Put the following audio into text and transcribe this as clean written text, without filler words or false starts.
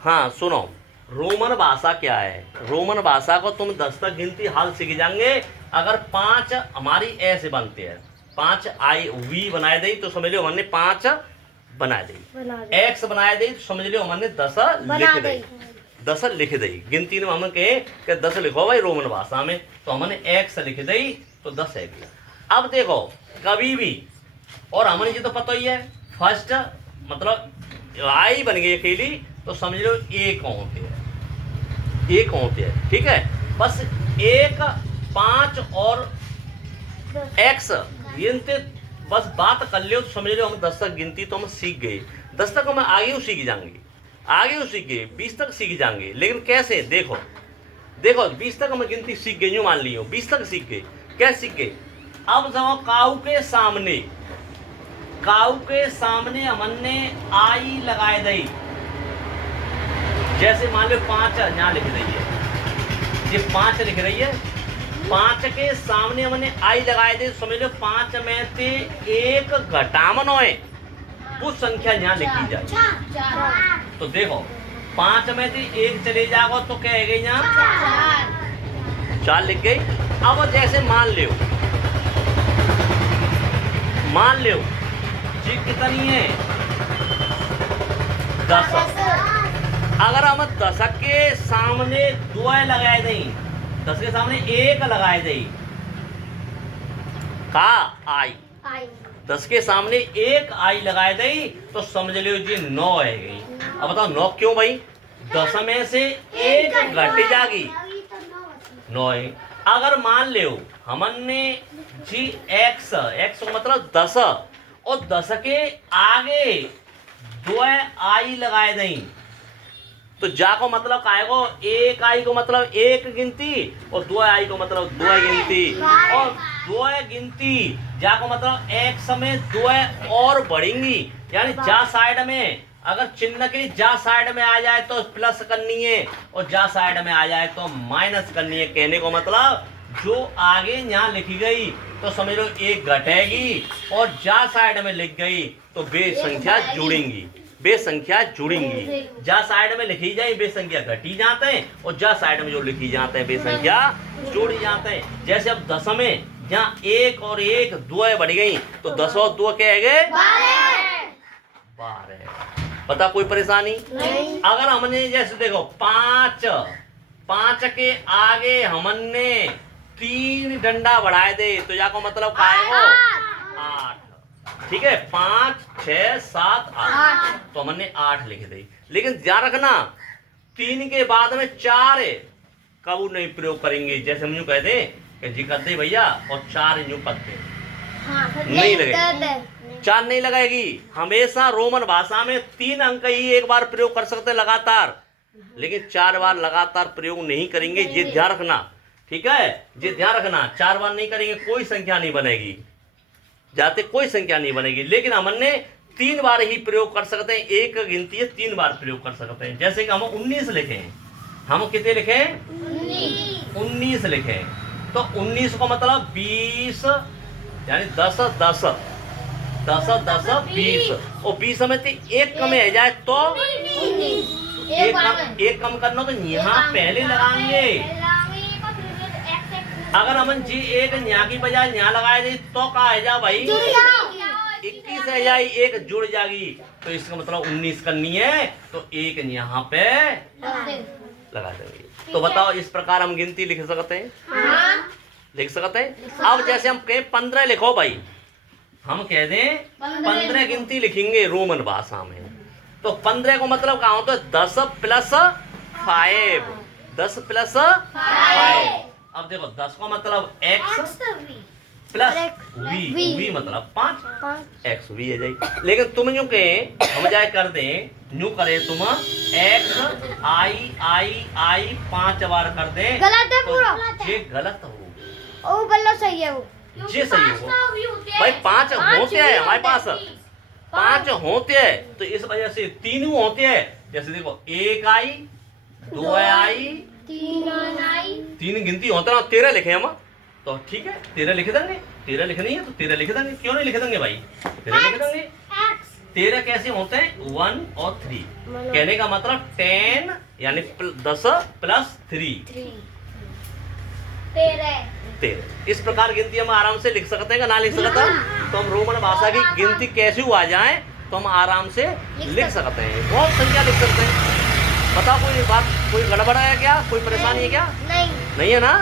हाँ सुनो, रोमन भाषा क्या है। रोमन भाषा को तुम 10 तक गिनती हाल सीख जाएंगे। अगर 5 हमारी ऐसे बनते हैं, 5 आई वी बनाए दी तो समझ लो हमने 5 बना दी, एक्स बनाए दी तो समझ लो हमने 10 लिख दी, 10 लिख दी। गिनती में हमने कहे कि 10 लिखो भाई रोमन भाषा में, तो हमने एक्स लिख दी तो 10 है। अब देखो कभी भी, और हमने ये तो पता ही है, फर्स्ट मतलब आई बन गई अकेली तो समझ लो एक होते हैं, एक होते हैं, ठीक है। बस एक 5 और एक्स गिनते, बस बात कर लियो तो समझ लो हम 10 तक गिनती तो हम सीख गए। 10 तक हम आगे सीख जाएंगे, आगे सीख गए, 20 तक सीख जाएंगे। लेकिन कैसे, देखो देखो 20 तक हम गिनती सीख गई, यूँ मान लियो 20 तक सीख गए। क्या सीख गए? अब जाओ काऊ के सामने, काऊ के सामने हमने आई लगाए दी। जैसे मान लो 5 यहाँ लिख रही है, ये 5 लिख रही है, 5 के सामने हमने आई लगाए दी, समझ लो 5 में से एक घटावन है, वो संख्या यहाँ लिखी जाए। तो देखो 5 में से एक चले जाओ तो क्या है गई यहाँ 4 लिख गई। अब जैसे मान लो जी कितनी है 10। अगर हम 10 के सामने 2 लगाए दें, 10 के सामने 1 लगाए दें, का आई 10 के सामने 1 आई लगाए दें तो समझ लो जी 9 है गई। अब बताओ 9 क्यों भाई? 10 में से 1 घट जाएगी, 9 है। अगर मान लो हमने जी एक्स मतलब 10 और 10 के आगे 2 आई लगाए दें तो जा को मतलब का आएगा 1 आई को मतलब 1 गिनती और 2 आई को मतलब 2 गिनती, और 2 गिनती जा को मतलब एक समय 2 और बढ़ेंगी। यानी जा साइड में अगर चिन्ह के जा साइड में आ जाए तो प्लस करनी है और जा साइड में आ जाए तो माइनस करनी है। कहने को मतलब जो आगे यहाँ लिखी गई तो समझ लो 1 घटेगी और जा साइड में लिख गई तो बे संख्या जुड़ेंगी, बे संख्या जुड़ेंगी। जा साइड में लिखी जाए बे संख्या घटी जाते हैं और जा साइड में जो लिखी जाते हैं बे संख्या जोड़ी जाते हैं। जैसे अब 10 में जहाँ 1 और 1 2 बढ़ गई तो 10 और 2 क्या है गए 12। पता कोई परेशानी नहीं। अगर हमने जैसे देखो 5 के आगे हमने 3 डंडा बढ़ाए दे तो जाको मतलब का आएगा 8, ठीक है। 5 6 7 8 तो हमने 8 लिख दी। लेकिन ध्यान रखना 3 के बाद में 4 कब नहीं प्रयोग करेंगे। जैसे हम यूँ कह दें कि जी कर दे भैया और 4 यूँ करते नहीं लगेगी, 4 नहीं लगाएगी। हमेशा रोमन भाषा में 3 अंक ही एक बार प्रयोग कर सकते हैं लगातार, लेकिन 4 बार लगातार प्रयोग नहीं करेंगे। ये ध्यान रखना, ठीक है। ये ध्यान रखना 4 बार नहीं करेंगे कोई संख्या नहीं बनेगी, जाते कोई संख्या नहीं बनेगी। लेकिन हमने 3 बार ही प्रयोग कर सकते हैं, एक गिनती है 3 बार प्रयोग कर सकते हैं। जैसे कि हम 19 लिखे, हम कितने लिखे 19 लिखे तो 19 को मतलब 20 यानी 10 10 10 10 20 और 20 में से 1 कम है जाए तो एक कम करना तो यहाँ पहले लगाएंगे। अगर हम जी 1 यहाँ की बजाय यहाँ लगाए दे तो का है जा भाई 21 है जाए 1 जुड़ जाएगी तो इसका मतलब 19 करनी है तो 1 यहाँ पे लगा देंगे। तो बताओ इस प्रकार हम गिनती लिख सकते हैं, लिख सकते हैं। अब जैसे हम कहें 15 लिखो भाई, हम कह दें 15 गिनती लिखेंगे रोमन भाषा में तो 15 को मतलब कहा होता है 10 + 5, 10 + 5। अब देखो 10 को मतलब x प्लस v मतलब 5 x v है जाए। लेकिन तुम यूँ कहें हम जाए कर दें यूँ करें तुम x i 5 बार कर दें गलत है पूरा, ये गलत हो, ओ बल्ला सही है वो, ये सही हो भाई। 5 होते हैं हमारे पास, 5 होते हैं तो इस वजह से 3 होते हैं। जैसे देखो 1 आई 2 आई 3 गिनती होता है 13 लिखे हम तो ठीक है 13 लिख देंगे। 13 लिखनी है तो 13 लिख देंगे, क्यों नहीं लिख देंगे भाई 13 लिख देंगे। 13 कैसे होते हैं? 1 और 3। कहने का मतलब 10 यानी 10 प्लस 3 13। इस प्रकार गिनती हम आराम से लिख सकते हैं, ना लिख सकता? तो हम रोमन भाषा की गिनती कैसे हुआ जाए तो हम आराम से लिख सकते हैं, बहुत संख्या लिख सकते हैं। बताओ कोई बात, कोई गड़बड़ है क्या, कोई परेशानी है क्या? नहीं। नहीं है ना?